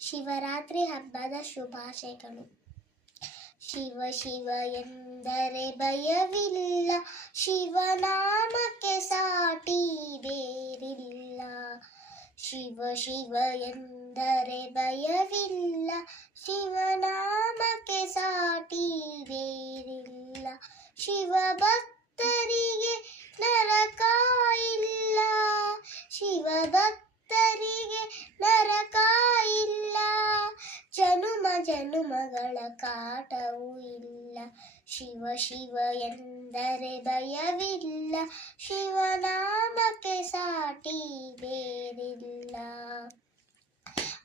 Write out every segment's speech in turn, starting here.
ಶಿವರಾತ್ರಿ ಹಬ್ಬದ ಶುಭಾಶಯಗಳು. ಶಿವ ಶಿವ ಎಂದರೆ ಭಯವಿಲ್ಲ, ಶಿವನಾಮಕ್ಕೆ ಸಾಟಿ ಬೇರಿಲ್ಲ. ಶಿವ ಶಿವ ಎಂದರೆ ಭಯವಿಲ್ಲ, ಶಿವನಾಮಕ್ಕೆ ಸಾಟಿ ಬೇರಿಲ್ಲ. ಶಿವ ಭಕ್ತರಿಗೆ ನರಕ ಇಲ್ಲ, ಶಿವ ಭಕ್ತರಿಗೆ ನರಕ ಇಲ್ಲ. ಜನುಮ ಜನುಮಗಳ ಕಾಟವೂ ಇಲ್ಲ. ಶಿವ ಶಿವ ಎಂದರೆ ಭಯವಿಲ್ಲ, ಶಿವನಾಮಕ್ಕೆ ಸಾಟಿ ಬೇರಿಲ್ಲ.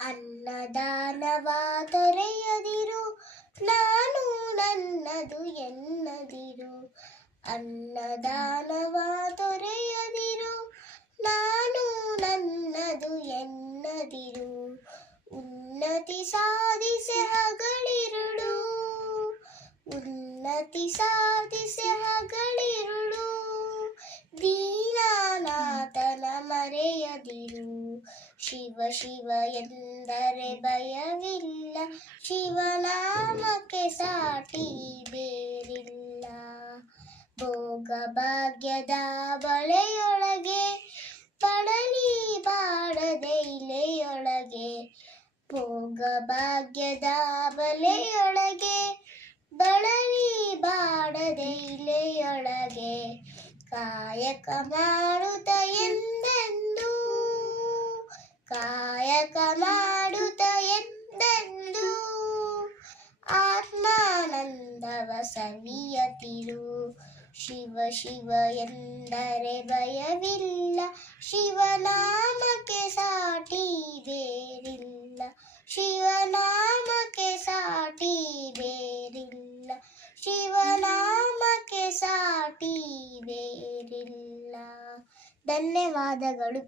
ಅನ್ನದಾನವ ತೊರೆಯದಿರು, ನಾನು ನನ್ನದು ಎನ್ನದಿರು. ಅನ್ನದಾನವ ತೊರೆಯದಿರು, ನಾನು ನನ್ನದು ಎನ್ನದಿರು. ಉನ್ನತಿ ಸಾಧಿಸೆ ಹಗಳಿರುಳು, ಉನ್ನತಿ ಸಾಧಿಸೆ ಹಗಳಿರುಳು. ದೀನನಾಥನ ಮರೆಯದಿರು. ಶಿವ ಶಿವ ಎಂದರೆ ಭಯವಿಲ್ಲ, ಶಿವನಾಮಕ್ಕೆ ಸಾಟಿ ಬೇರಿಲ್ಲ. ಭೋಗ ಭಾಗ್ಯದ ಬಳೆಯೊಳಗೆ ಪಡಲಿ ಬಾಡದೆ ಇಲೆಯೊಳಗೆ. ಭೋಗ ಭಾಗ್ಯದ ಬಲೆಯೊಳಗೆ ಬಳಲಿ ಬಾಡದೆ ಇಲೆಯೊಳಗೆ. ಕಾಯಕ ಮಾಡುತ್ತ ಎಂದೆಂದು, ಕಾಯಕ ಮಾಡುತ್ತ ಎಂದೆಂದು. ಆತ್ಮಾನಂದವ ಸವಿಯತಿರು. ಶಿವ ಶಿವ ಎಂದರೆ ಭಯವಿಲ್ಲ, ಶಿವನಾಮಕ್ಕೆ ಸಾಟಿ ಬೇರಿಲ್ಲ. ಶಿವನಾಮಕ್ಕೆ ಸಾಟಿ ಬೇರಿಲ್ಲ, ಶಿವನಾಮಕ್ಕೆ ಸಾಟಿ ಬೇರಿಲ್ಲ. ಧನ್ಯವಾದಗಳು.